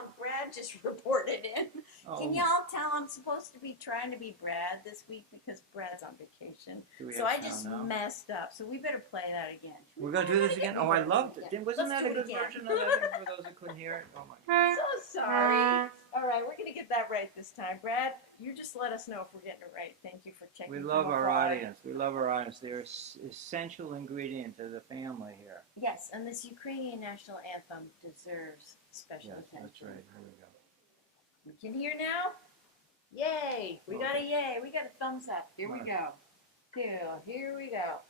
Edgartown. Brad just reported in. Can y'all tell I'm supposed to be trying to be Brad this week because Brad's on vacation. So I just messed up. So we better play that again. We're going to do this again? Oh, I loved it. Wasn't that a good version of it for those who couldn't hear it? Oh, my God. So sorry. All right, we're going to get that right this time. Brad, you just let us know if we're getting it right. Thank you for checking. We love our audience. We love our audience. They're an essential ingredient to the family here. Yes, and this Ukrainian national anthem deserves special attention. That's right. Here we go. We can hear now? Yay! We got a yay. We got a thumbs up. Here we go. Here we go.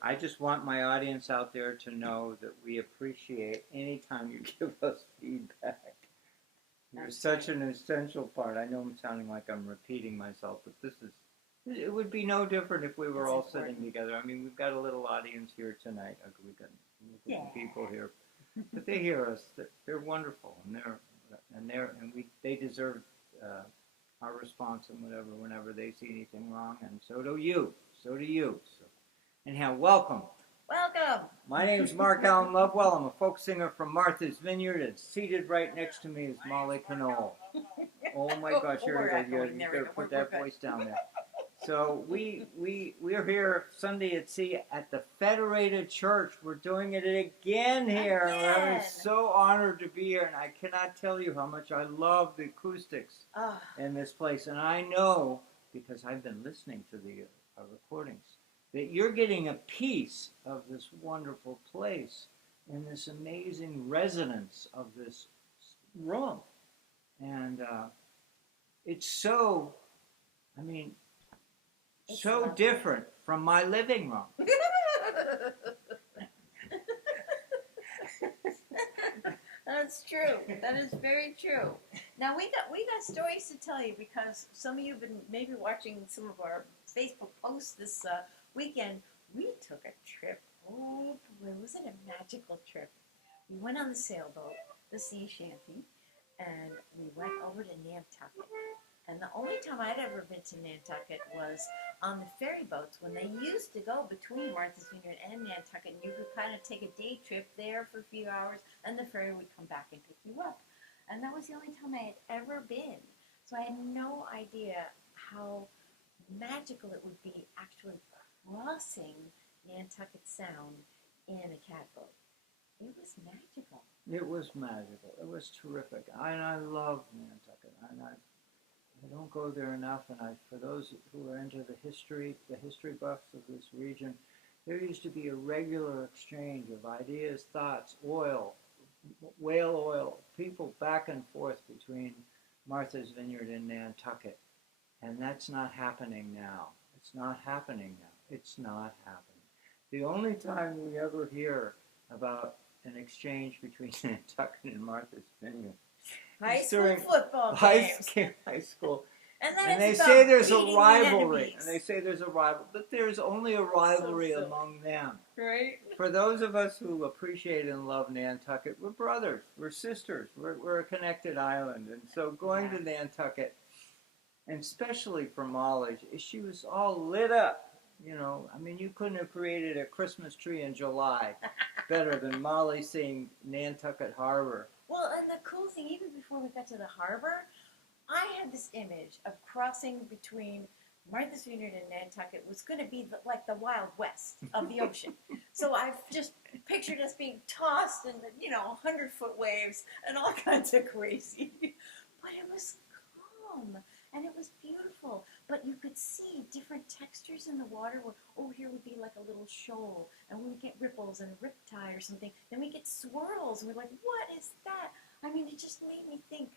I just want my audience out there to know that we appreciate any time you give us feedback. You're such an essential part. I know I'm sounding like I'm repeating myself, but it would be no different if we were all sitting together. I mean, we've got a little audience here tonight. We got people here, but they hear us. They're wonderful, and they deserve our response and whatever whenever they see anything wrong, and so do you. So do you. So, anyhow, welcome. Welcome. My name is Mark Allen Lovewell. I'm a folk singer from Martha's Vineyard, and seated right next to me is Molly Knoll. Oh my gosh, you better put that voice down there. So we're here Sunday at sea at the Federated Church. We're doing it again here. I'm so honored to be here, and I cannot tell you how much I love the acoustics in this place. And I know, because I've been listening to the recordings, that you're getting a piece of this wonderful place in this amazing resonance of this room. And it's so, so different from my living room. That's true. That is very true. Now we got stories to tell you because some of you have been maybe watching some of our Facebook posts this weekend. We took a trip. Oh boy, was it a magical trip? We went on the sailboat, the sea shanty, and we went over to Nantucket. And the only time I'd ever been to Nantucket was on the ferry boats when they used to go between Martha's Vineyard and Nantucket. And you could kind of take a day trip there for a few hours, and the ferry would come back and pick you up. And that was the only time I had ever been. So I had no idea how magical it would be actually crossing Nantucket Sound in a catboat. It was magical. It was magical. It was terrific. And I love Nantucket. And I don't go there enough. And for those who are into the history buffs of this region, there used to be a regular exchange of ideas, thoughts, oil, whale oil, people back and forth between Martha's Vineyard and Nantucket. And that's not happening now. It's not happening now. It's not happening. The only time we ever hear about an exchange between Nantucket and Martha's Vineyard high school football games. High school. And they say there's a rivalry. And they say there's a rivalry. But there's only a rivalry among them. Right? For those of us who appreciate and love Nantucket, we're brothers. We're sisters. We're a connected island. And so going to Nantucket And especially for Molly, she was all lit up. You know, I mean, you couldn't have created a Christmas tree in July better than Molly seeing Nantucket Harbor. Well, and the cool thing, even before we got to the harbor, I had this image of crossing between Martha's Vineyard and Nantucket was going to be like the Wild West of the ocean. So I've just pictured us being tossed in the, 100-foot waves and all kinds of crazy. But it was calm and it was beautiful. But you could see different textures in the water. Where, here would be like a little shoal, and we get ripples and a riptide or something. Then we get swirls, and we're like, what is that? I mean, it just made me think,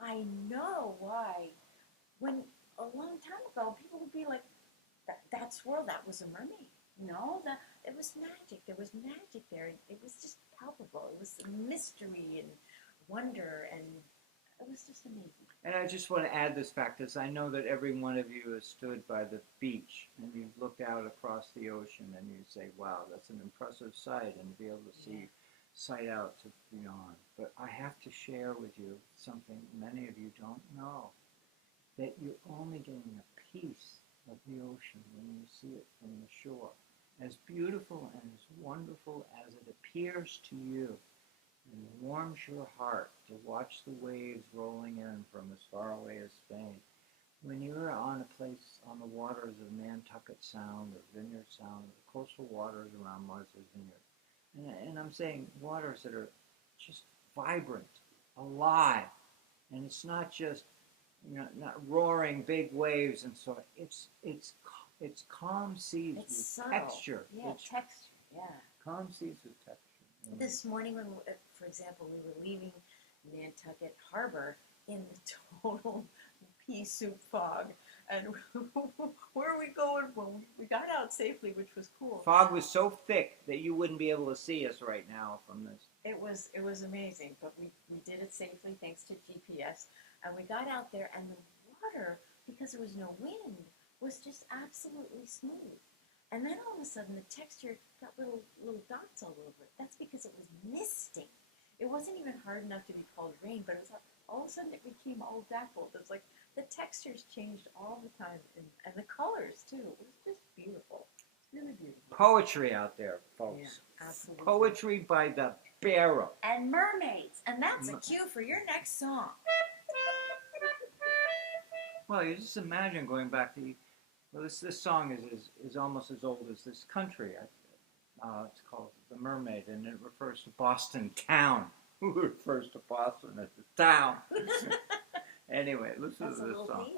I know why. When a long time ago, people would be like, that swirl, that was a mermaid. No, it was magic. There was magic there. It was just palpable. It was mystery and wonder, and it was just amazing. And I just want to add this fact, as I know that every one of you has stood by the beach and you've looked out across the ocean and you say, wow, that's an impressive sight, and to be able to see sight out to beyond. But I have to share with you something many of you don't know, that you're only getting a piece of the ocean when you see it from the shore. As beautiful and as wonderful as it appears to you, and warms your heart to watch the waves rolling in from as far away as Spain. When you're on a place on the waters of Nantucket Sound or Vineyard Sound, the coastal waters around Martha's Vineyard, and I'm saying waters that are just vibrant, alive, and it's not just not roaring big waves and so it's calm seas with subtle. Texture. Yeah, texture. Yeah. Calm seas with texture. This morning, when, for example, we were leaving Nantucket Harbor in the total pea soup fog, and where are we going? Well, we got out safely, which was cool. Fog was so thick that you wouldn't be able to see us right now from this. It was amazing, but we did it safely thanks to GPS, and we got out there, and the water, because there was no wind, was just absolutely smooth. And then all of a sudden, the texture got little dots all over it. That's because it was misting. It wasn't even hard enough to be called rain, but it was all of a sudden it became all dappled. It's like the textures changed all the time, and the colors too. It was just beautiful. It's really beautiful. Poetry out there, folks. Yeah, absolutely. Poetry by the barrel. And mermaids. And that's a cue for your next song. Well, you just imagine going back to. Well, this song is almost as old as this country. It's called The Mermaid, and it refers to Boston town. Who refers to Boston as the town? Anyway, listen to this song.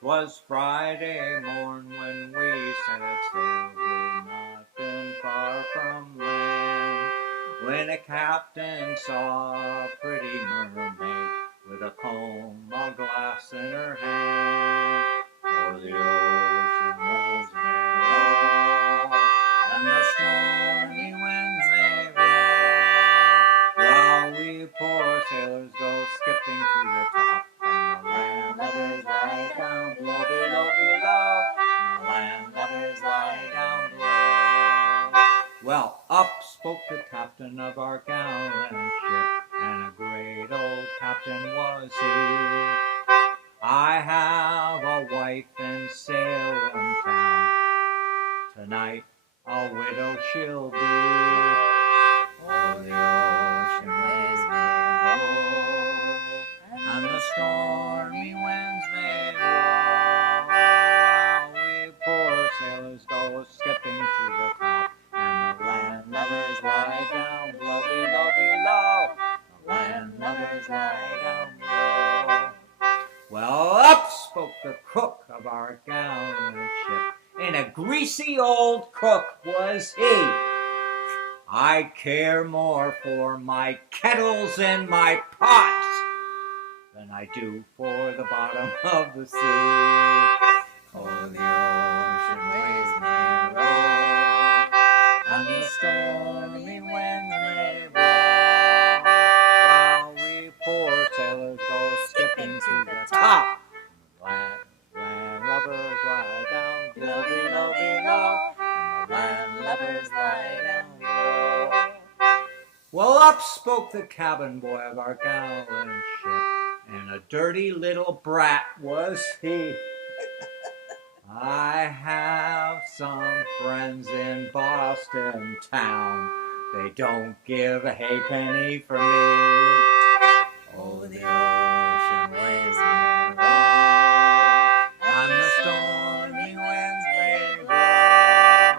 Twas Friday morn when we set sail, we'd not been far from land, when a captain saw a pretty mermaid with a comb of glass in her hand. For the ocean was narrow, and the stormy winds they blow, while we poor sailors go skipping to the top, and the landlubbers lie down below, below, and the landlubbers lie down below. Well, up spoke the captain of our gallant ship, and a great old captain was he. I have a wife in Salem town, tonight a widow she'll be. Oh, the ocean waves may roll, and the stormy winds may blow, while we poor sailors go skipping to the top, and the landlubbers lie down below, below. The landlubbers lie down below. Well, up spoke the cook of our gallant ship, and a greasy old cook was he. I care more for my kettles and my pots than I do for the bottom of the sea. Oh, the ocean waves may roll, and the stormy winds may blow, while we poor sailors go skipping to the top. Landlubbers lie down below, and the landlubbers Up spoke the cabin boy of our gallant ship, and a dirty little brat was he. I have some friends in Boston town. They don't give a halfpenny for me. Oh, the ocean waves may roll, and the stormy winds may blow,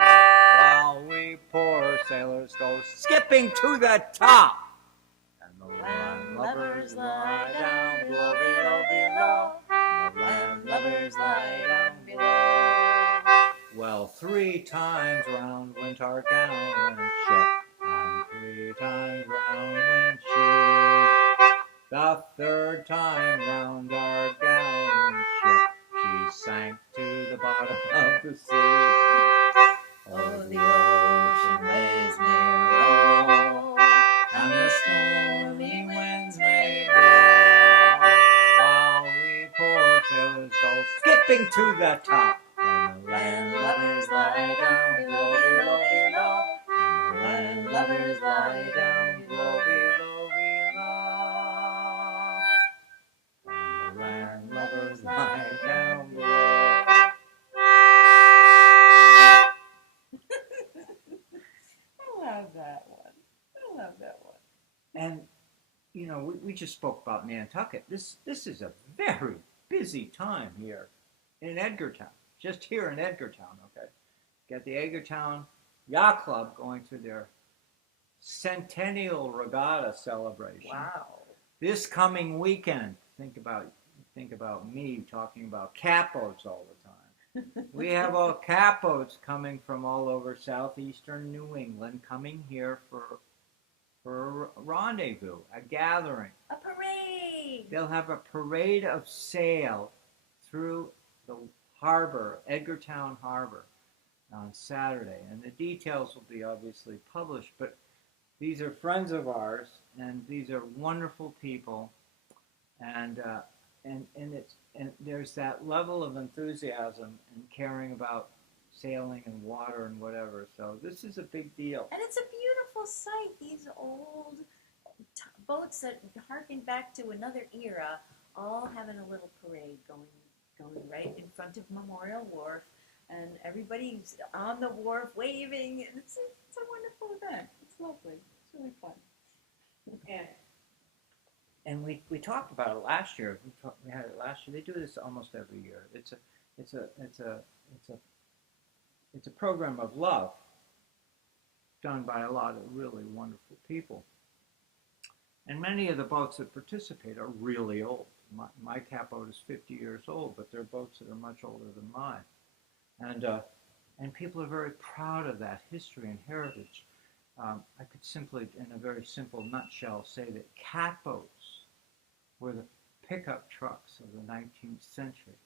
while we poor sailors go skipping to the top. And the landlubbers lie down below, below, below. And the landlubbers lie down below. Well, 3 times round went our gallant ship, and 3 times round went she. The 3rd time round our gallant ship, she sank to the bottom of the sea. Oh, the ocean waves may roll, and the stormy winds may blow, while we poor sailors go skipping to the top. And the landlubbers lie down below, below, below. And the landlubbers lie down below, below, below. And the landlubbers lie down below. I love that one. I love that one. And, you know, we just spoke about Nantucket. This is a very busy time here in Edgartown. Just here in Edgartown, okay? Got the Edgartown Yacht Club going through their Centennial Regatta celebration. Wow. This coming weekend, think about me talking about catboats all the time. We have all catboats coming from all over southeastern New England coming here for a rendezvous, a gathering. A parade. They'll have a parade of sail through the harbor, Edgartown Harbor, on Saturday. And the details will be obviously published, but these are friends of ours, and these are wonderful people, and there's that level of enthusiasm and caring about sailing and water and whatever. So this is a big deal. And it's a beautiful sight. These old boats that harken back to another era, all having a little parade going right in front of Memorial Wharf, and everybody's on the wharf waving. And it's a wonderful event. It's lovely. It's really fun. And we talked about it last year. We had it last year. They do this almost every year. It's a program of love done by a lot of really wonderful people. And many of the boats that participate are really old. My catboat is 50 years old, but there are boats that are much older than mine. And people are very proud of that history and heritage. I could simply, in a very simple nutshell, say that catboats were the pickup trucks of the 19th century.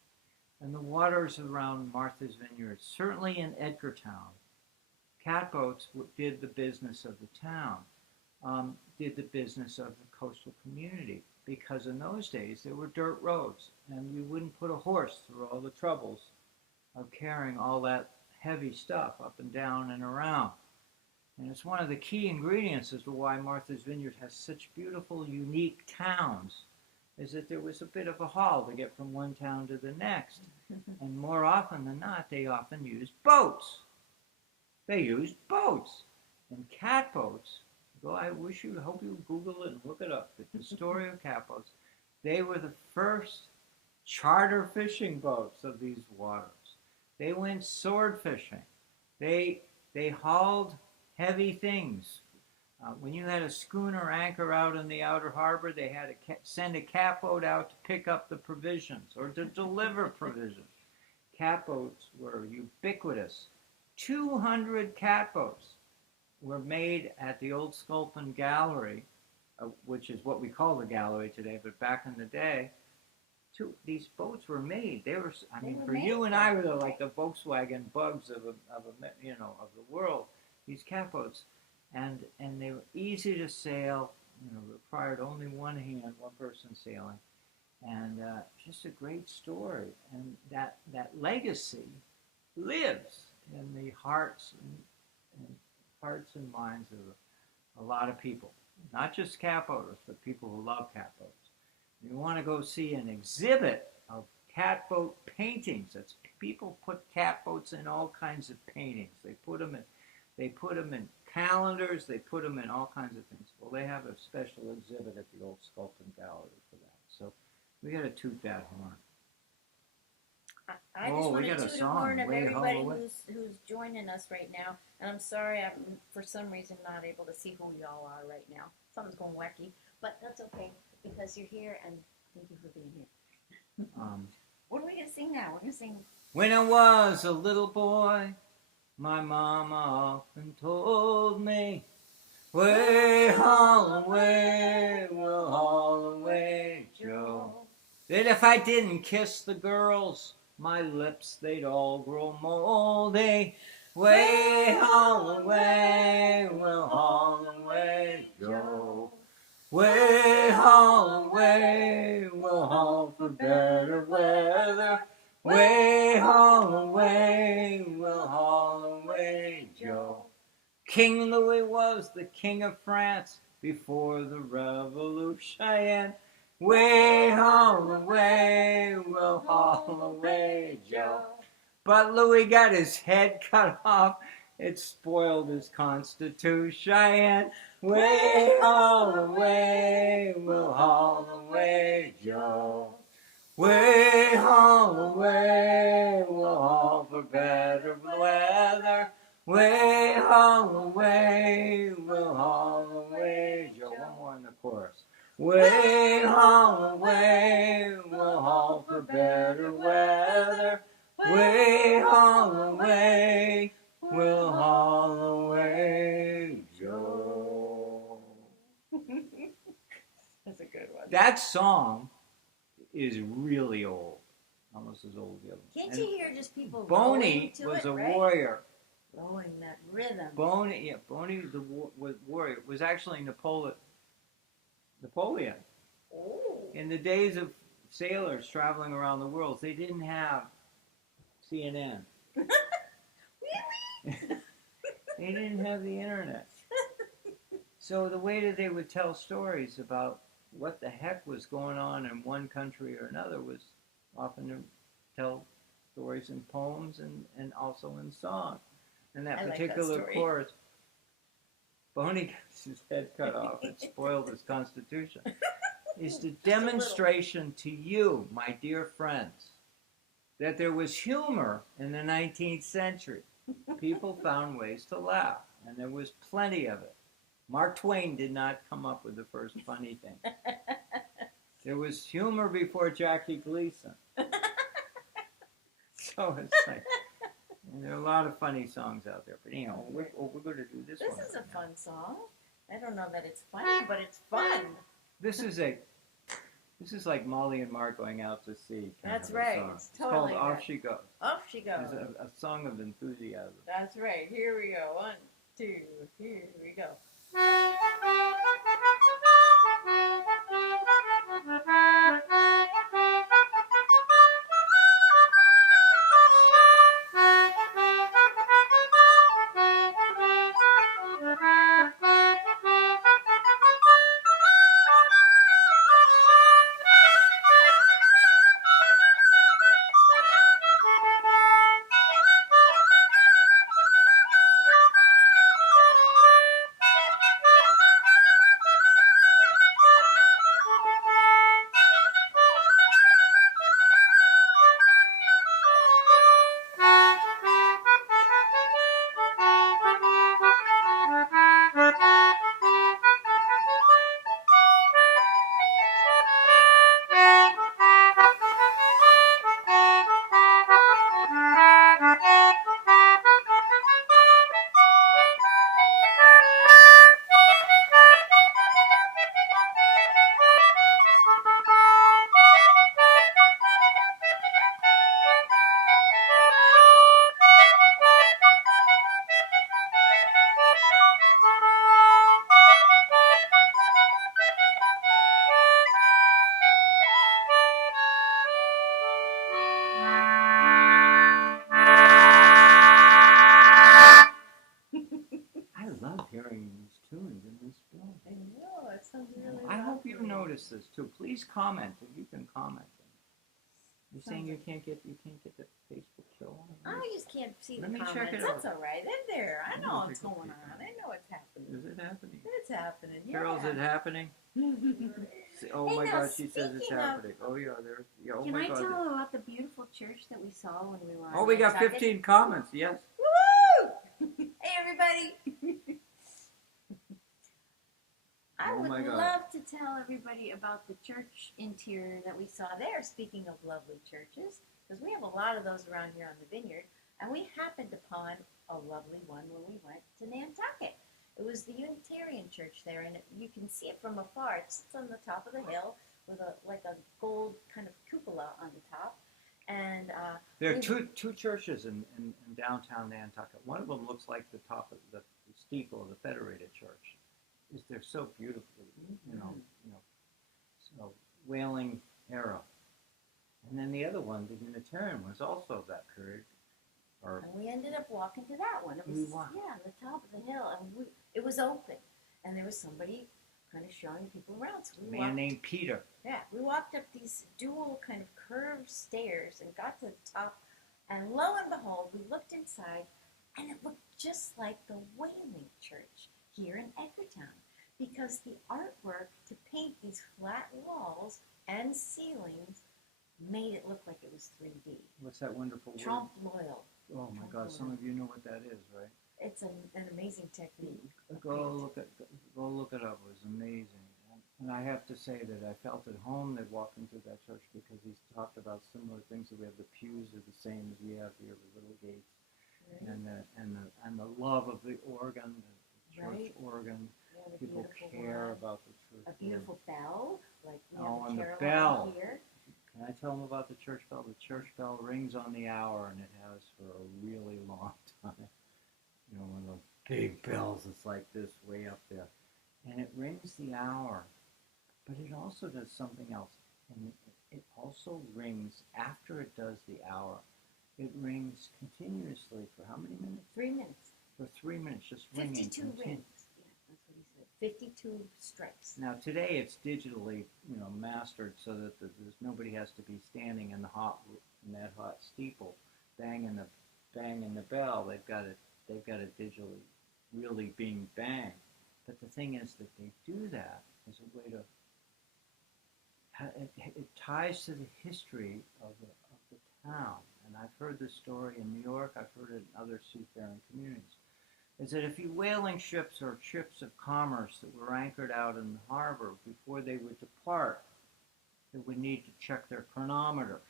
And the waters around Martha's Vineyard, certainly in Edgartown, catboats did the business of the town, did the business of the coastal community, because in those days there were dirt roads, and you wouldn't put a horse through all the troubles of carrying all that heavy stuff up and down and around. And it's one of the key ingredients as to why Martha's Vineyard has such beautiful, unique towns, is that there was a bit of a haul to get from one town to the next. And more often than not, they often used boats. They used boats. And catboats, well, I hope you Google it and look it up, the story of catboats. They were the first charter fishing boats of these waters. They went sword fishing. They hauled heavy things. When you had a schooner anchor out in the outer harbor, they had to send a catboat out to pick up the provisions or to deliver provisions. Catboats were ubiquitous. 200 catboats were made at the old Sculpin Gallery, which is what we call the gallery today, but back in the day, these boats were made. You and I were like the Volkswagen bugs of the world. These catboats, and they were easy to sail. Required only one person sailing, and just a great story. And that legacy lives in the hearts and minds of a lot of people. not just catboaters, but people who love catboats. You want to go see an exhibit of catboat paintings. That's people put catboats in all kinds of paintings. They put them in calendars. They put them in all kinds of things. Well, they have a special exhibit at the old Sculpin Gallery for that. So we got to toot that horn. I just want to toot a horn of everybody who's joining us right now. And I'm sorry, I'm for some reason not able to see who y'all are right now. Something's going wacky, but that's okay because you're here, and thank you for being here. What are we gonna sing now? We're gonna sing. When I was a little boy, my mama often told me, way haul away, we'll haul away, Joe. That if I didn't kiss the girls, my lips, they'd all grow moldy. Way haul away, we'll haul away, Joe. Way haul away, we'll haul for better weather. Way haul away, we'll haul away, Joe. King Louis was the king of France before the revolution. Way haul away, we'll haul away, Joe. But Louis got his head cut off. It spoiled his constitution. Way haul away, we'll haul away, Joe. Way haul away, we'll haul for better weather. Way haul away, we'll haul away, Joe. One more in the chorus. Way haul away, we'll haul for better weather. Way haul away, we'll haul away, Joe. That's a good one. That song is really old, almost as old as the other. Can't you hear just people Boney was a warrior. Blowing that rhythm. Boney was warrior. Was actually Napoleon. Oh. In the days of sailors traveling around the world, they didn't have CNN. Really? They didn't have the internet. So the way that they would tell stories about what the heck was going on in one country or another was often to tell stories in poems and also in song. And that particular chorus, Boney got his head cut off and spoiled his constitution, is the demonstration to you, my dear friends, that there was humor in the 19th century. People found ways to laugh, and there was plenty of it. Mark Twain did not come up with the first funny thing. There was humor before Jackie Gleason. So it's like, and there are a lot of funny songs out there. But anyhow, we're going to do this one. This is a fun song. I don't know that it's funny, but it's fun. This is like Molly and Mark going out to sea. That's right. It's totally called Off She Goes. Off She Goes. It's a song of enthusiasm. That's right. Here we go. 1, 2, here we go. hearing these tunes in this building. I know, it sounds really I hope you lovely. notice this too. Please comment if you can comment. You're saying you can't get the Facebook show on? I just can't see Let the me check comments. it That's out. all right. They're there. I Let know me what's take a going peek. on. I know what's happening. Is it happening? It's happening. Yeah. Carol, is it happening? Oh Hey, my now, God, she says it's speaking of- happening. Oh yeah, there. Yeah, oh Can my I God. tell them about the beautiful church that we saw when we were on Oh, we got Nantucket? 15 comments. Yes. Woo! Hey, everybody. I Oh would my God. love to tell everybody about the church interior that we saw there. There, speaking of lovely churches, because we have a lot of those around here on the Vineyard, and we happened upon a lovely one when we went to Nantucket. It was the Unitarian church there, and you can see it from afar. It sits on the top of the hill with a gold kind of cupola on the top. And There are two churches in downtown Nantucket. One of them looks like the top of the steeple of the Federated Church. They're so beautifully, so whaling era. And then the other one, the Unitarian, was also of that period. Or And we ended up walking to that one. It was, We walked. yeah, on the top of the hill, and it was open, and there was somebody kind of showing people around. So a we man walked, named Peter. yeah, we walked up these dual kind of curved stairs and got to the top, and lo and behold, we looked inside, and it looked just like the Whaling Church here in Edgartown, because the artwork to paint these flat walls and ceilings made it look like it was 3D. What's that wonderful word? Trompe l'oeil. Oh my God, some of you know what that is, right? It's an amazing technique. Go look it up. It was amazing. And I have to say that I felt at home that walking through that church because he's talked about similar things. That we have the pews are the same as we have here, the little gates, Right? and the love of the organ, the church Right. organ. Yeah, the People beautiful care one. about the church. A beautiful bell, like we Oh, have and the the Caroline bell. here. Can I tell them about the church bell? The church bell rings on the hour, and it has for a really long time. You know, one of those big bells that's like this way up there. And it rings the hour, but it also does something else. And it also rings after it does the hour. It rings continuously for how many minutes? 3 minutes. For 3 minutes, just ringing. 52 continu- rings. Yeah, that's what he said. 52 strikes. Now today it's digitally, mastered so that there's nobody has to be standing in that hot steeple, banging the bell. They've got it digitally, really being banged. But the thing is that they do that as a way to. It ties to the history of the town, and I've heard this story in New York. I've heard it in other seafaring communities. Is that if you whaling ships or ships of commerce that were anchored out in the harbor, before they would depart, they would need to check their chronometers.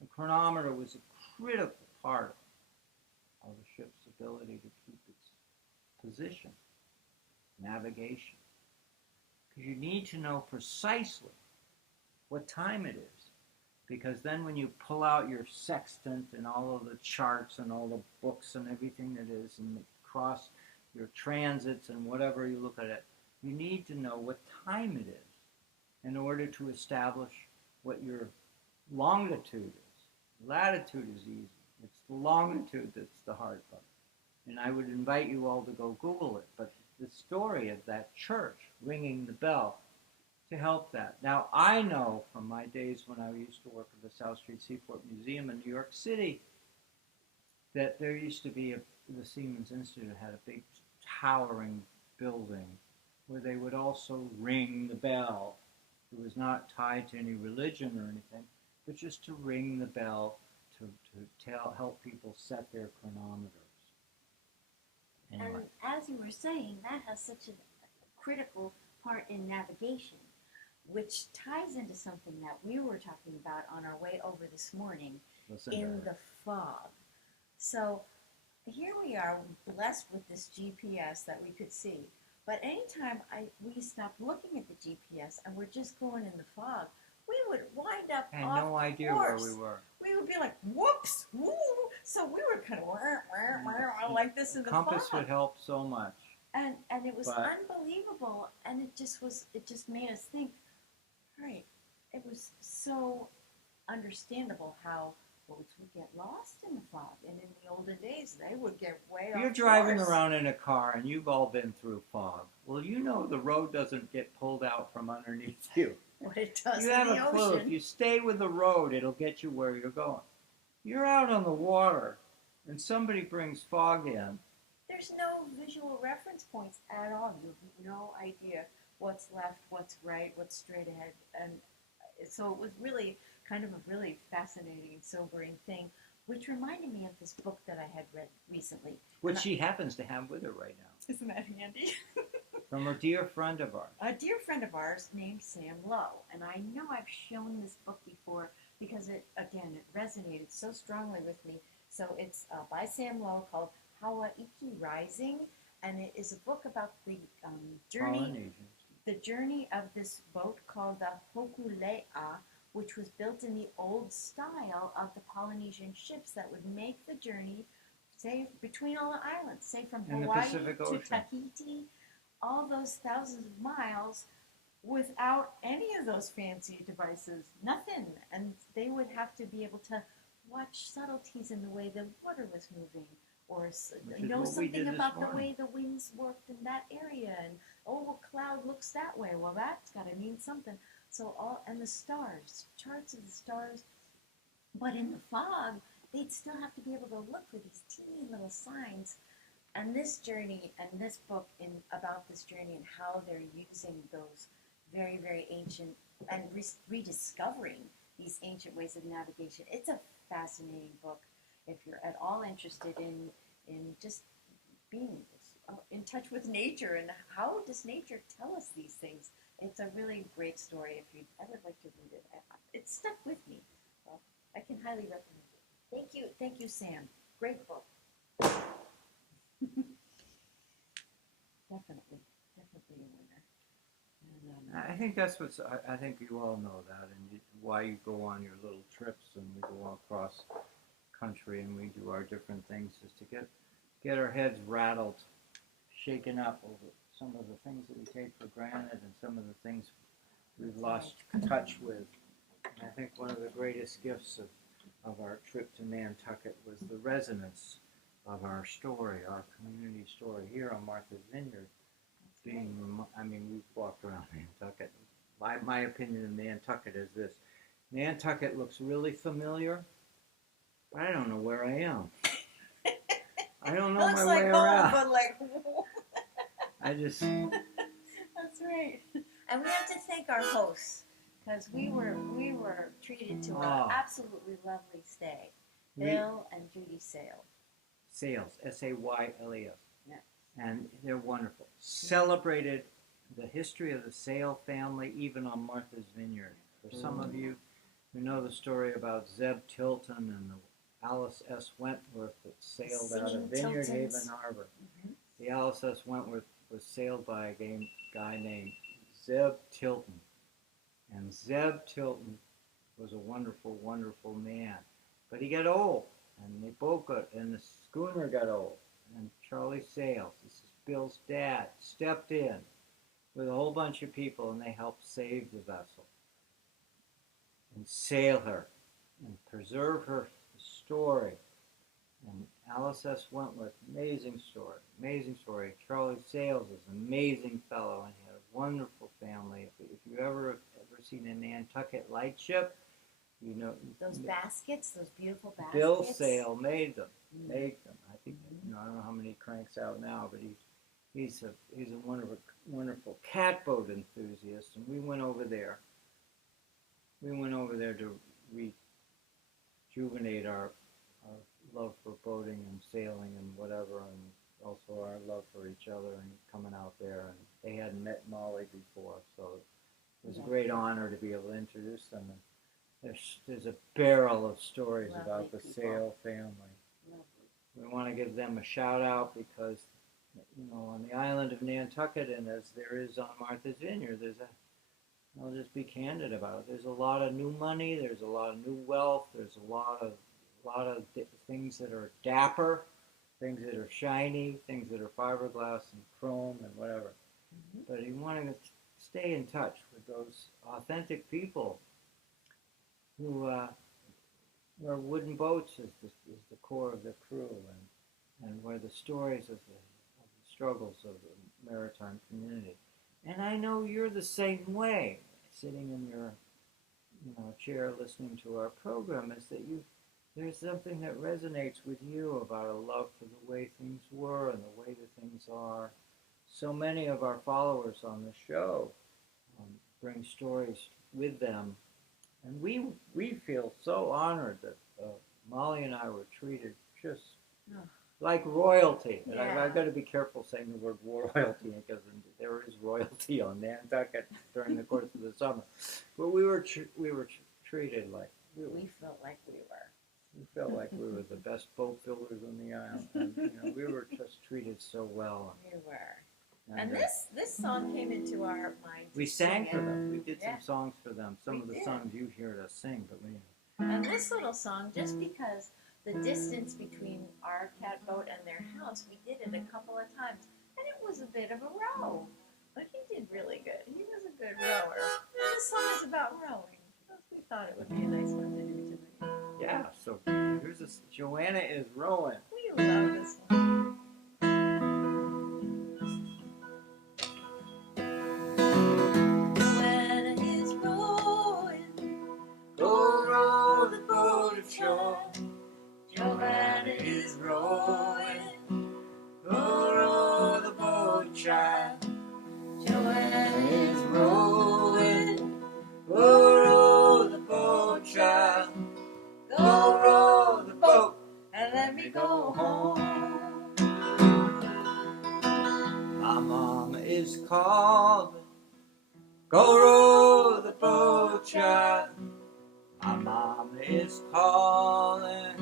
The chronometer was a critical part of a ship's ability to keep its position, navigation. Because you need to know precisely what time it is. Because then when you pull out your sextant and all of the charts and all the books and everything that is, and cross your transits and whatever you look at it, you need to know what time it is in order to establish what your longitude is. Latitude is easy. It's the longitude that's the hard part. And I would invite you all to go Google it. But the story of that church ringing the bell to help that. Now, I know from my days when I used to work at the South Street Seaport Museum in New York City that there used to be the Seamen's Institute had a big towering building where they would also ring the bell. It was not tied to any religion or anything, but just to ring the bell to help people set their chronometers. Anyway. And as you were saying, that has such a critical part in navigation. Which ties into something that we were talking about on our way over this morning Listen in to the fog. So here we are, blessed with this GPS that we could see. But anytime we stopped looking at the GPS and we're just going in the fog, we would wind up I had off no idea course. where we were. We would be like, whoops, woo. So we were kind of like this in the Compass fog. would help so much. And it was But- unbelievable, and it just made us think, right, it was so understandable how boats would get lost in the fog. And in the olden days, they would get way off You're driving course. around in a car and you've all been through fog. Well, you know the road doesn't get pulled out from underneath you. What it does You in have the a clue. If ocean. you stay with the road, it'll get you where you're going. You're out on the water and somebody brings fog in. There's no visual reference points at all. You have no idea what's left, what's right, what's straight ahead. And so it was really kind of a really fascinating, sobering thing, which reminded me of this book that I had read recently. Which she happens to have with her right now. Isn't that handy? From a dear friend of ours. A dear friend of ours named Sam Lowe. And I know I've shown this book before because it resonated so strongly with me. So it's by Sam Lowe called Hawaiki Rising. And it is a book about the journey of this boat called the Hokulea, which was built in the old style of the Polynesian ships that would make the journey, say, between all the islands, say from In the Hawaii Pacific to Ocean. Tahiti, all those thousands of miles without any of those fancy devices, nothing. And they would have to be able to watch subtleties in the way the water was moving, or know something about the way the winds worked in that area, and a cloud looks that way, well that's got to mean something. So and the stars, charts of the stars, but in the fog they'd still have to be able to look for these teeny little signs. And this journey and this book about this journey and how they're using those very, very ancient and rediscovering these ancient ways of navigation. It's a fascinating book if you're at all interested in just being in touch with nature and how does nature tell us these things. It's a really great story if you'd ever like to read it. It stuck with me. So I can highly recommend it. Thank you, Sam. Great book. Definitely a winner. And, I think that's what's. I think you all know that, and why you go on your little trips and we go all across country and we do our different things is to get our heads rattled, shaken up over some of the things that we take for granted and some of the things we've lost touch with. And I think one of the greatest gifts of our trip to Nantucket was the resonance of our story, our community story here on Martha's Vineyard. We've walked around Nantucket. My opinion of Nantucket is this. Nantucket looks really familiar, but I don't know where I am. I don't know my way around. But like, I just... That's right. And we have to thank our hosts because we were treated to an absolutely lovely stay. Bill and Judy Sale. Sales, S-A-Y-L-E-S. Yeah. And they're wonderful. Celebrated the history of the Sale family even on Martha's Vineyard. For some of you who know the story about Zeb Tilton and the Alice S. Wentworth that sailed out of Vineyard Haven Harbor. Mm-hmm. The Alice S. Wentworth was sailed by a guy named Zeb Tilton. And Zeb Tilton was a wonderful, wonderful man. But he got old, and they both got, and the schooner got old. And Charlie Sales, this is Bill's dad, stepped in with a whole bunch of people, and they helped save the vessel and sail her and preserve her story. And Alice S. Wentworth, amazing story. Charlie Sales is an amazing fellow, and he had a wonderful family. If you ever seen a Nantucket lightship, you know those baskets, those beautiful baskets. Bill Sale made them. I think I don't know how many he cranks out now, but he's a wonderful catboat enthusiast, and we went over there. To rejuvenate our love for boating and sailing and whatever, and also our love for each other and coming out there. And they hadn't met Molly before, so it was a great honor to be able to introduce them. And there's a barrel of stories about the Sale family. We want to give them a shout out because, on the island of Nantucket, and as there is on Martha's Vineyard, I'll just be candid about it. There's a lot of new money. There's a lot of new wealth. There's a lot of things that are dapper, things that are shiny, things that are fiberglass and chrome and whatever. Mm-hmm. But you want to stay in touch with those authentic people who where wooden boats is the core of the crew, and where the stories of the struggles of the maritime community. And I know you're the same way, sitting in your chair listening to our program, is that there's something that resonates with you about a love for the way things were and the way that things are. So many of our followers on the show bring stories with them, and we feel so honored that Molly and I were treated just like royalty. And I've got to be careful saying the word royalty because there is royalty on Nantucket during the course of the summer. But we were treated like we felt like we were. We felt like we were the best boat builders on the island, and we were just treated so well. We were. And this song came into our minds. We sang for them. We did some songs for them. Some of the songs you heard us sing, but we. And this little song, just because the distance between our catboat and their house, we did it a couple of times, and it was a bit of a row. But he did really good. He was a good rower. And this song is about rowing. We thought it would be a nice one to do tonight. Yeah, so here's this. Joanna is rowing. We love this one. Joanna is rowing. Go row the boat ashore. Joanna is rowing. Go row the boat, child. Joanna is rowing. Go row the boat, child. Go row the boat and let me go home. My mama is calling. Go row the boat, child. My mama is calling.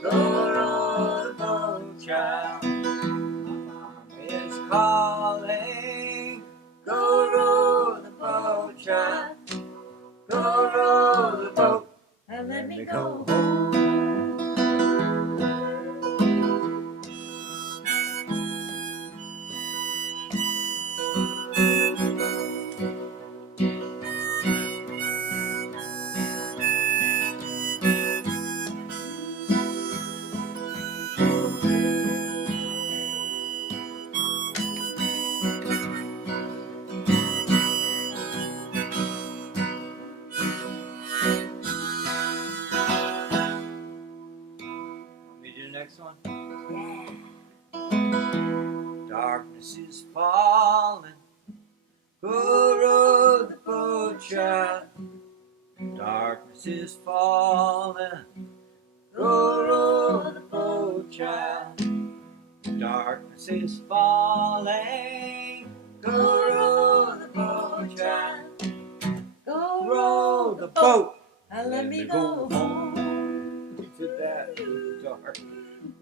Go row the boat, child. My mama is calling. Go row the boat, child. Go row the boat And let me go home. Next one. Darkness is falling. Go row the boat, child. Darkness is falling. Go row the boat, child. Darkness is falling. Go row the boat, child. Go row the boat and let me go home. We did that in the dark.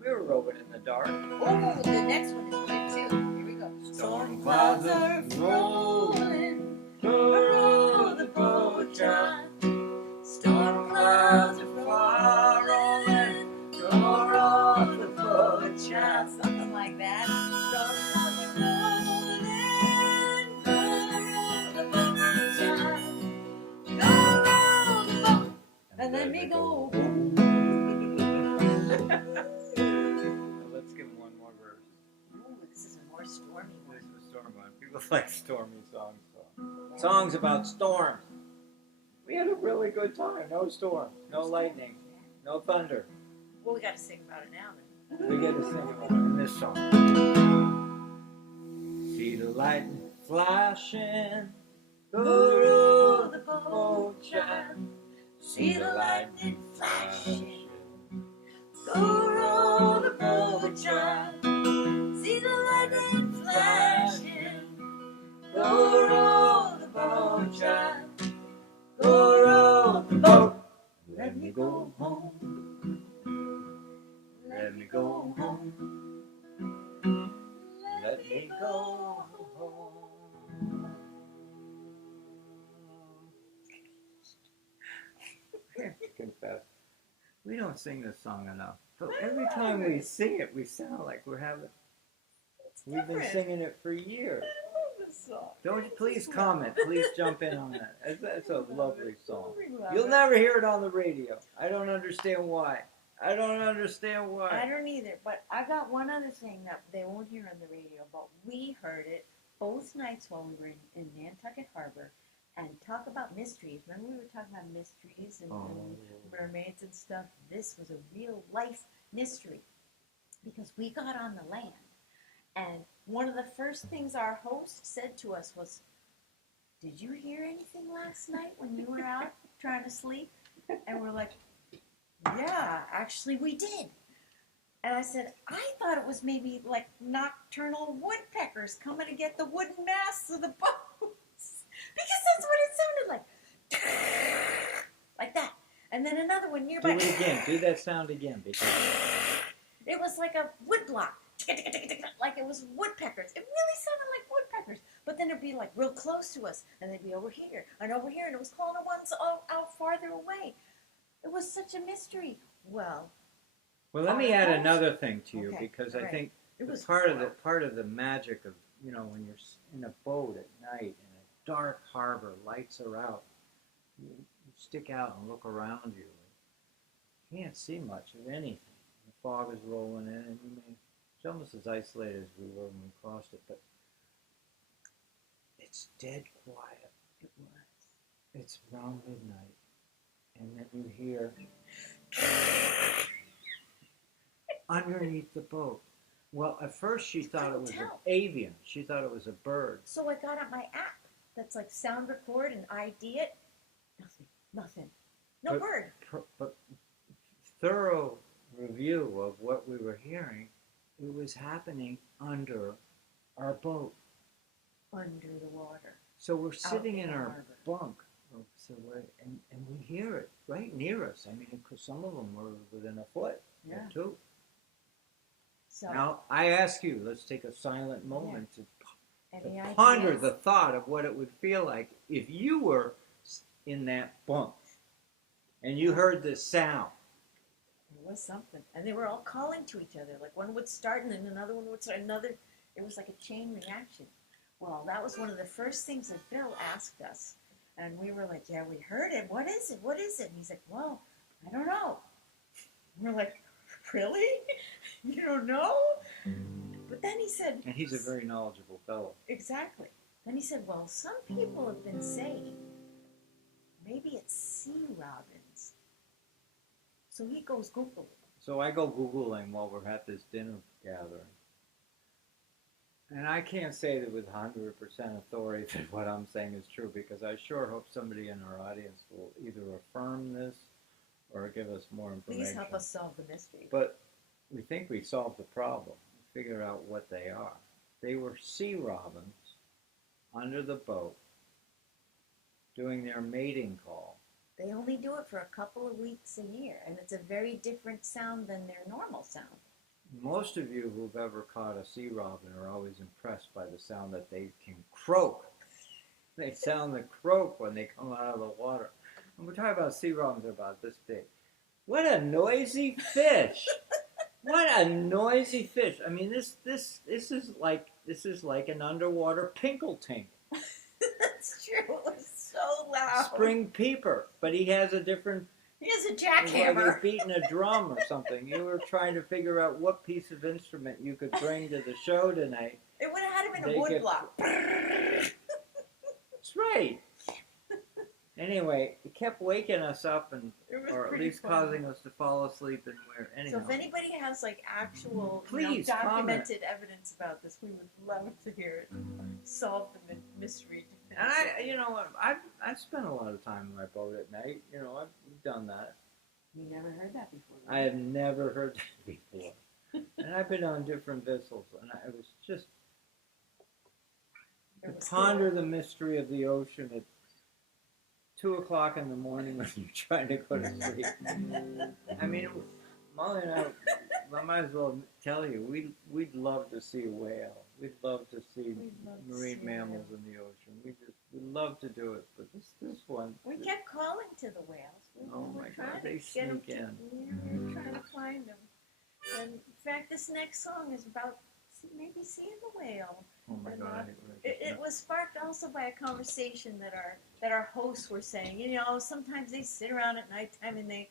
We were rowing in the dark. Oh, the next one is good too. Here we go. Storm clouds are rolling. Go row the boat, child. Storm clouds are far rolling. Go row the boat, child. Something like that. Storm clouds are rolling. Go row the boat, child. Go row the boat and let me go home. Let's give him one more verse. Ooh, this is a more stormy one. This is a storm one. People like stormy songs. Songs about storms. We had a really good time. No storm, no lightning, no thunder. Well, we got to sing about it now then. We get to sing about it in this song. See the lightning flashing. Go row the boat, child. See the lightning flashing. Go row the boat, child. See the lightning flashing. Go row the boat, child. Go row the boat. Let me go home. Let me go home. Let me go home. Confess. We don't sing this song enough. But every time we sing it, we sound like we're having. We've been singing it for years. I love this song. Don't you please Just comment. love it. Please jump in on that. That's a We love lovely it. song. We love You'll it. never hear it on the radio. I don't understand why. I don't understand why. I don't either, but I got one other thing that they won't hear on the radio, but we heard it both nights while we were in Nantucket Harbor, and talk about mysteries. Remember we were talking about mysteries and mermaids and stuff? This was a real life mystery, because we got on the land, and one of the first things our host said to us was, "Did you hear anything last night when you were out trying to sleep?" And we're like, "Yeah, actually we did." And I said, "I thought it was maybe like nocturnal woodpeckers coming to get the wooden masts of the boats." Because that's what it sounded like. Like that. And then another one Do nearby. it again. Do that sound again. Because It was like a woodblock. Like it was woodpeckers. It really sounded like woodpeckers. But then it'd be like real close to us. And they'd be over here and over here. And it was calling the ones out farther away. It was such a mystery. Well, let me add another thing to you, Okay, because all I right. think it was part of the magic of, when you're in a boat at night in a dark harbor, lights are out, you stick out and look around you. You can't see much of anything. The fog is rolling in, and it's almost as isolated as we were when we crossed it, but it's dead quiet. It was. It's around midnight, and then you hear underneath the boat. Well, at first she thought it was an avian. She thought it was a bird. So I got out my app that's like sound record and ID it. Nothing. No bird. But thorough review of what we were hearing, it was happening under our boat. Under the water. So we're sitting in the our harbor. bunk, and we hear it right near us. I mean, because some of them were within a foot or two. So, Now, I ask you, let's take a silent moment to any ponder ideas? the thought of what it would feel like if you were in that bunk and you heard this sound. It was something. And they were all calling to each other. Like one would start and then another one would start. It was like a chain reaction. Well, that was one of the first things that Bill asked us. And we were like, yeah, we heard it. What is it? What is it? And he's like, well, I don't know. And we're like, really? You don't know? But then he said... And he's a very knowledgeable fellow. Exactly. Then he said, well, some people have been saying maybe it's sea robins. So he goes Googling. So I go Googling while we're at this dinner gathering. And I can't say that with 100% authority that what I'm saying is true, because I sure hope somebody in our audience will either affirm this or give us more information. Please help us solve the mystery. But we think we solved the problem. We figured out what they are. They were sea robins under the boat doing their mating call. They only do it for a couple of weeks a year, and it's a very different sound than their normal sound. Most of you who've ever caught a sea robin are always impressed by the sound that they can croak. They sound the croak when they come out of the water. And we're talking about sea robins, they're about this big. What a noisy fish! What a noisy fish! I mean, this is like an underwater pinkle-tink. That's true. It was so loud. Spring peeper, but he has a different. He has a Like jackhammer. he's beating a drum or something. You were trying to figure out what piece of instrument you could bring to the show tonight. It would have had him in a They wood get- block. That's right. Anyway, it kept waking us up, or at pretty least fun. causing us to fall asleep. And anyhow. So if anybody has like actual, Please documented evidence about this, we would love to hear it. Solve the mystery. And I've spent a lot of time in my boat at night. I've done that. You never heard that before. I have never heard that before. And I've been on different vessels, and it was just to ponder the mystery of the ocean at 2 o'clock in the morning when you're trying to go to sleep. I mean, Molly and I might as well tell you, we'd love to see a whale. We'd love to see marine mammals in the ocean. We'd love to do it, but this one. We kept calling to the whales. We were my trying God, to they get 'em sneak in. We were trying to find them. And in fact, this next song is about maybe seeing the whale. Oh my And, God. it was sparked also by a conversation that our hosts were saying. You know, sometimes they sit around at nighttime and they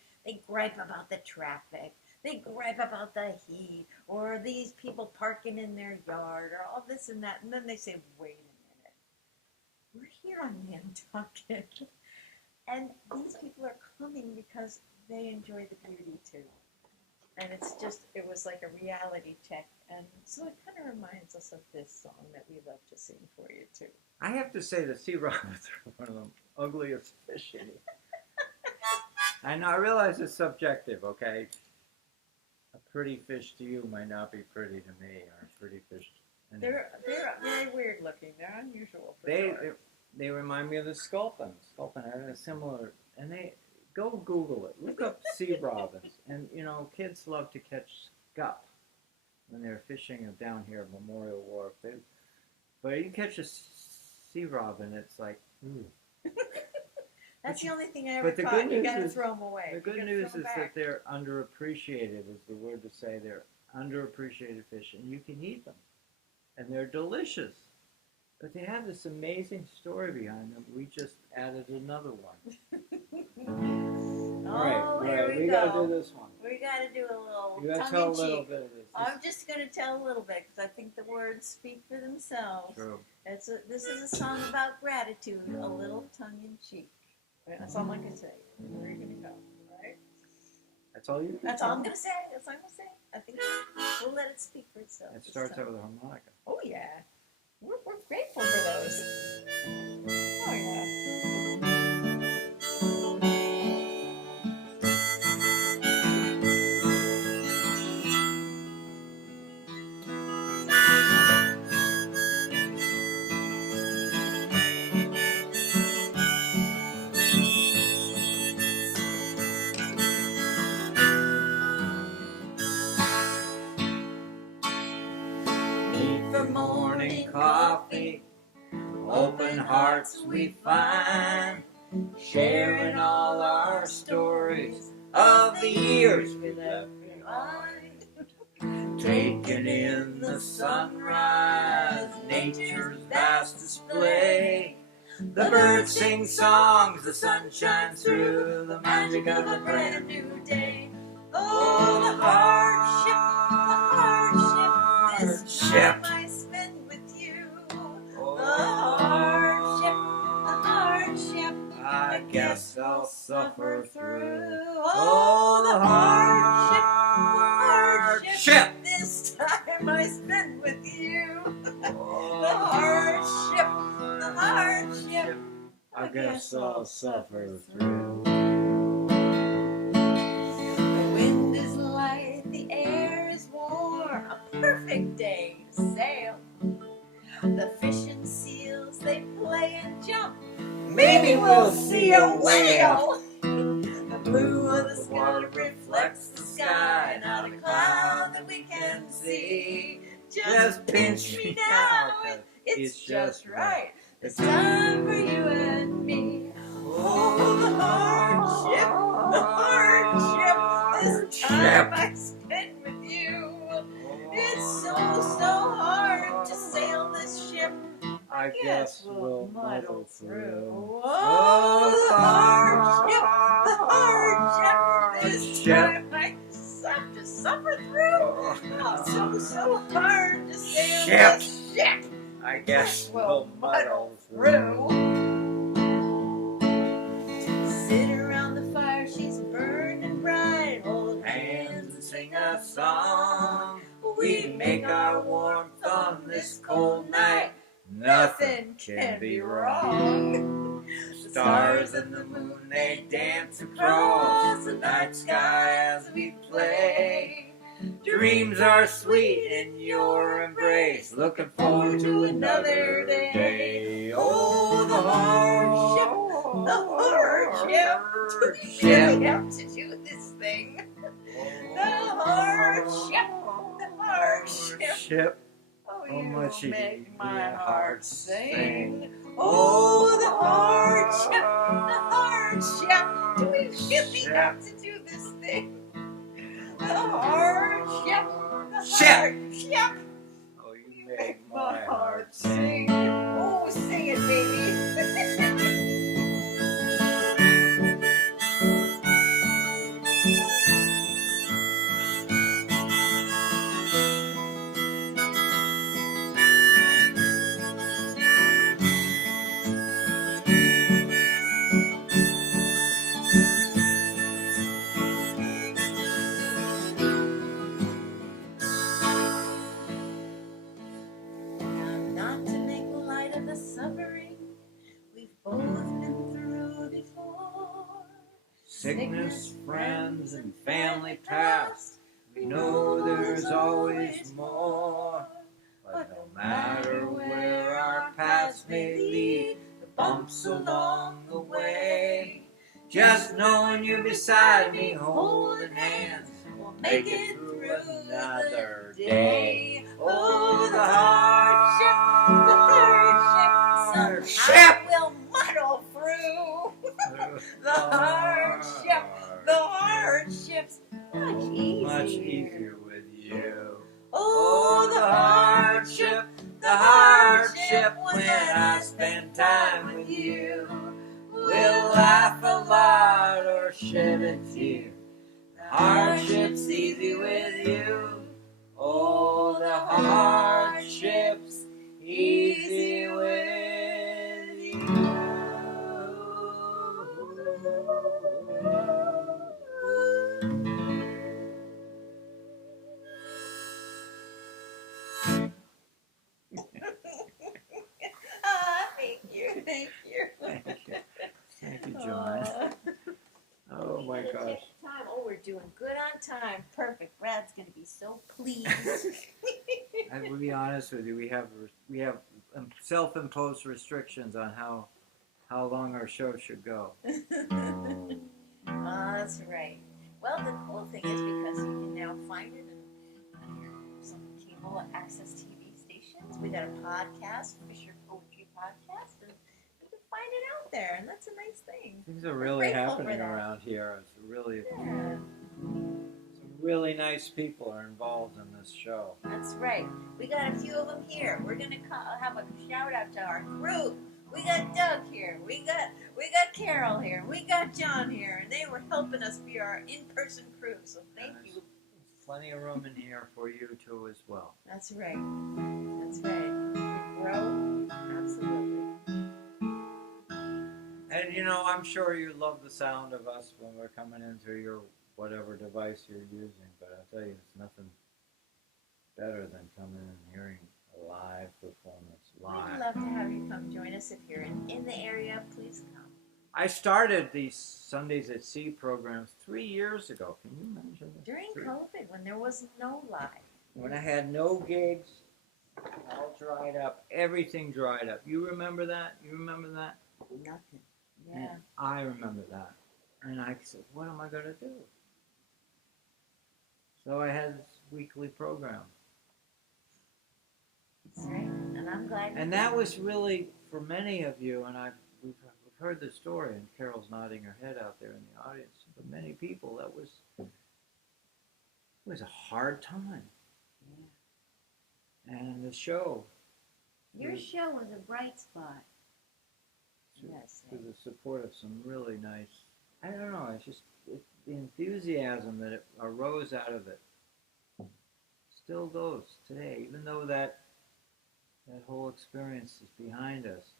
gripe about the traffic. They gripe about the heat, or these people parking in their yard, or all this and that. And then they say, wait a minute, we're here on Nantucket. And these people are coming because they enjoy the beauty too. And it was like a reality check. And so it kind of reminds us of this song that we love to sing for you too. I have to say the sea robins are one of the ugliest fish in here. I know, I realize it's subjective, okay? A pretty fish to you might not be pretty to me, or a pretty fish. They're very weird looking. They're unusual. They remind me of the sculpin. Sculpin had a similar, and they go Google it. Look up sea robins, and you know kids love to catch scup when they're fishing down here at Memorial Wharf. But you catch a sea robin, it's like, ooh. That's the only thing I ever But the caught. good You news gotta is- throw them away. The good news is that they're underappreciated. Is the word to say. They're underappreciated fish, and you can eat them, and they're delicious. But they have this amazing story behind them. We just added another one. Oh, here we we go. gotta do this one. We gotta do a little You gotta tongue tell a in little cheek. bit of this. I'm just gonna tell a little bit because I think the words speak for themselves. True. This is a song about gratitude, a little tongue in cheek. That's all I can say. Where are you gonna go? All right. That's all you. That's all I'm gonna say. That's all I'm gonna say. I think we'll let it speak for itself. It this starts time. out with a harmonica. Oh yeah, we're grateful for those. Oh yeah. Meet for morning coffee, open hearts we find, sharing all our stories of the years we left behind. Taking in the sunrise, nature's vast display. The birds sing songs, the sun shines through, the magic of a brand new day. Oh, the hardship, this time I spend with you. The hardship, I guess I'll suffer through. Oh, the hardship, this time I spend with you. The hardship, I guess I'll suffer through. The wind is light, the air is warm, a perfect day to sail. The fish and seals, they play and jump. Maybe we'll see a whale. The blue of the sky reflects the sky, not a cloud that we can see. Just pinch me now, it's just right. It's time for you and me. Oh, the hardship, this time I spend with you. It's so hard to sail this ship. I guess we'll muddle through. Oh, the hardship, this time I have to suffer through. Oh, so hard to sail this ship. I guess we'll muddle through. Sit around the fire, she's burning bright. Hold hands and sing a song. We make our warmth on this cold night. Nothing can be wrong. The stars and the moon, they dance across the night sky as we play. Dreams are sweet in your embrace. Looking forward to another day. Oh, the hardship. Do we really have to do this thing? The hardship. Oh, you make my heart sing. Oh, the hardship. Do we really have to do this thing? The hardship. Oh, you make my heart sing. Oh, sing it, baby. Not to make light of the suffering we've both been through before. Sickness, friends, and family past. We know there's always more. But no matter where our paths may lead, the bumps along the way, just knowing you're beside me, holding hands, We'll make it through another day. Oh, the hardship, somehow we'll muddle through. The hardship's much easier with you. Oh, the hardship when I spend time with you. We'll laugh a lot or shed a tear. The hardship's easy with you. Oh, the hardship's easy with you. Thank you. Thank you. Thank you, John. Oh my gosh. Time. Oh, we're doing good on time. Perfect. Brad's gonna be so pleased. I will be honest with you. We have self-imposed restrictions on how long our show should go. That's right. Well, the cool thing is because you can now find it on some cable access TV stations. We got a podcast, Fisher Poetry Podcast, and you can find it out there, and that's a nice thing. Things are really grateful happening for that. around here. It's really Yeah, some really nice people are involved in this show. that's right. We got a few of them here. We're gonna have a shout out to our crew. We got Doug here. We got Carol here. We got John here, and they were helping us be our in-person crew. So thank you. Plenty of room in here for you too as well. That's right. That's right. We grow. Absolutely. And you know, I'm sure you love the sound of us when we're coming in through your whatever device you're using, but I'll tell you, it's nothing better than coming and hearing a live performance We'd live. love to have you come join us if you're in the area. Please come. I started these Sundays at Sea programs 3 years ago. Can you imagine this? During COVID, when there was no live. When I had no gigs, all dried up, everything dried up. You remember that? You remember that? Nothing. And Yeah. I remember that. And I said, what am I going to do? So I had this weekly program. That's right. And I'm glad. And that was really, for many of you, and we've heard the story, and Carol's nodding her head out there in the audience, for many people, it was a hard time. Yeah. And the show, Your show was a bright spot. Yes. through the support of some really nice, I don't know, it's just the enthusiasm that arose out of it still goes today, even though that whole experience is behind us.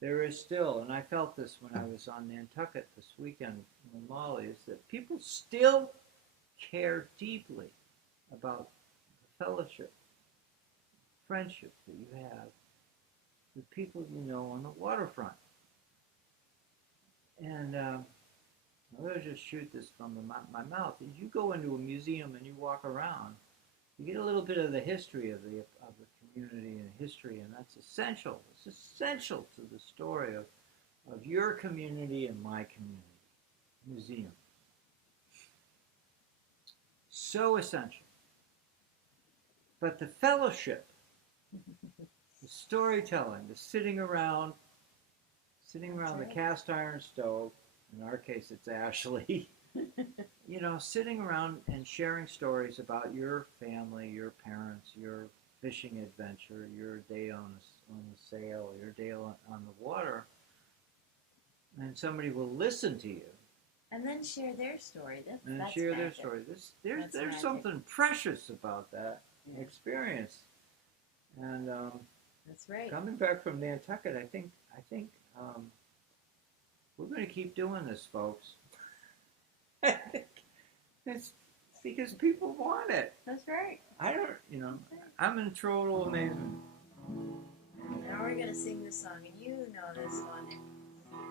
There is still, and I felt this when I was on Nantucket this weekend with Molly, is that people still care deeply about the fellowship, friendship that you have with people you know on the waterfront. And I'm going to just shoot this from my mouth. As you go into a museum and you walk around, you get a little bit of the history of the community and history, and that's essential. It's essential to the story of your community and my community. Museum. So essential. But the fellowship, the storytelling, the sitting around the cast iron stove, in our case it's Ashley, you know, sitting around and sharing stories about your family, your parents, your fishing adventure, your day on the sail, your day on the water, and somebody will listen to you And then share their story. and That's share their magic. story. That's There's magic. something precious about that Yeah. experience. And That's right. coming back from Nantucket, I think we're going to keep doing this, folks. I think it's because people want it. That's right. I don't, I'm in total amazement. Now we're gonna sing this song, and you know this one.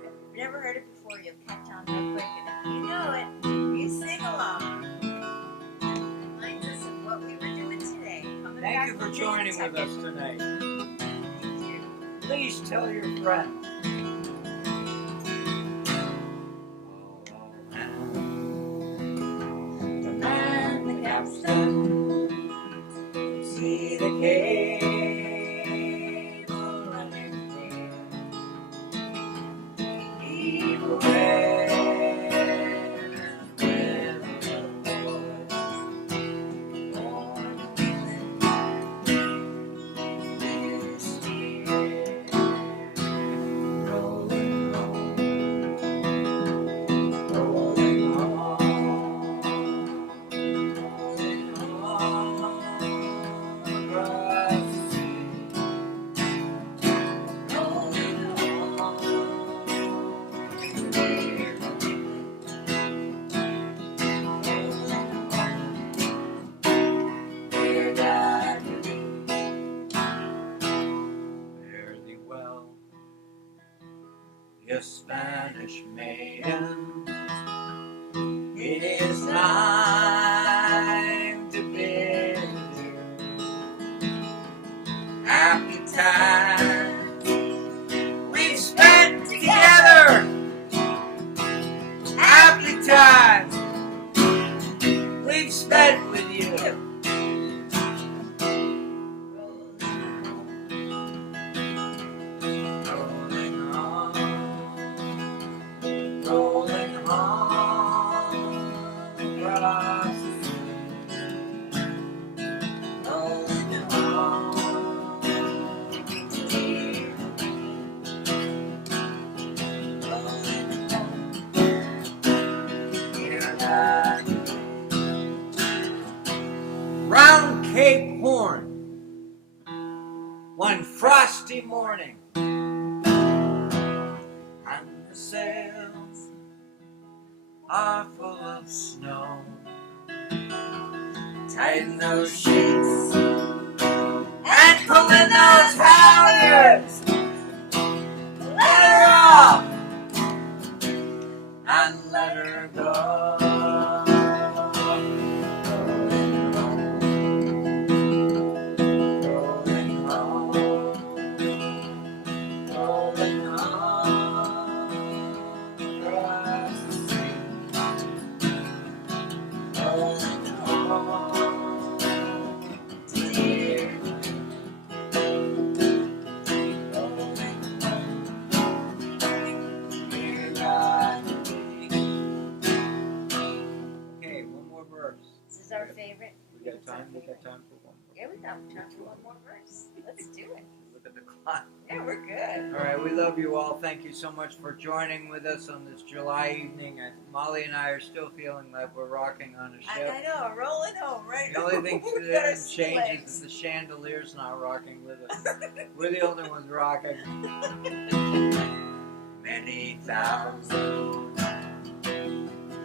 If you've never heard it before, you'll catch on real quick, and if you know it, you sing along. Reminds us of what we were doing today. Coming Thank back you for from joining with Nantucket. us tonight. Thank you. Please tell your friends. The man, the capstan, see the cable running clear. He will bear with the boys born this year. Rolling home, rolling home, rolling home across the sea. Rolling home, dear, dear God, fare thee well, you Spanish maiden. It is time to bid adieu. Happy times we've spent together. Happy times we've spent with you. Rolling on, rolling on across the sea. Rolling on, dear, rolling home, dear God. Round Cape Horn, one frosty morning, and the sails are full of snow. Tighten those sheets and pull in those halyards. Let her off and let her go. Rolling home, rolling home across the sea. Rolling home, dear. Rolling home, dear God. Okay, one more verse. This is our favorite. We got time for one more. Yeah, we got time for one more verse. Let's do it. Look at the clock. Yeah, we're good. All right, we love you all. Thank you so much for joining with us on this July evening. Molly and I are still feeling like we're rocking on a ship. I know, rolling home, right? The only thing We got that our changes legs. is the chandelier's not rocking with us. We're the only ones rocking. Many thousand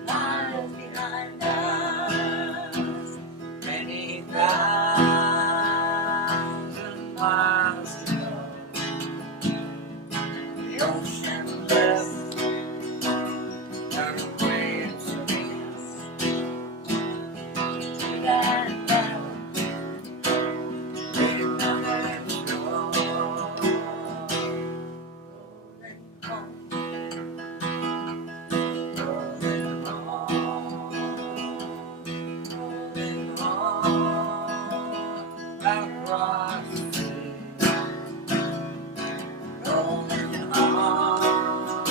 miles behind us. Many thousand miles to go. The ocean left her waves between us. To that island, another shore. Rolling home, rolling home, rolling home across the sea. Rolling home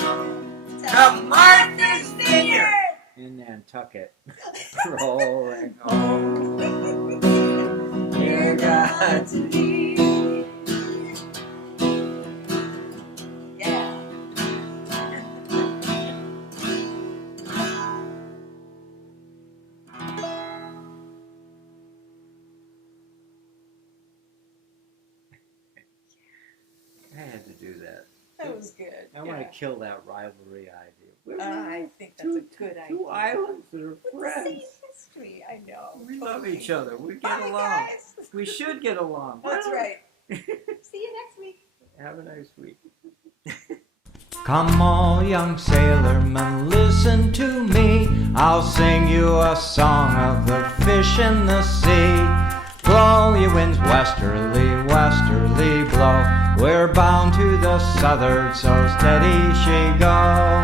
to Martha's Vineyard in Nantucket. Rolling home, dear God. do that. That was good. I want to kill that rivalry idea. I think that's a good idea. Two islands that are It's the friends. same history. I know. We love totally. each other. We get Bye, along. guys. We should get along. That's right. See you next week. Have a nice week. Come all young sailormen, listen to me. I'll sing you a song of the fish in the sea. Blow, ye winds, westerly, westerly blow. We're bound to the southward, so steady she goes.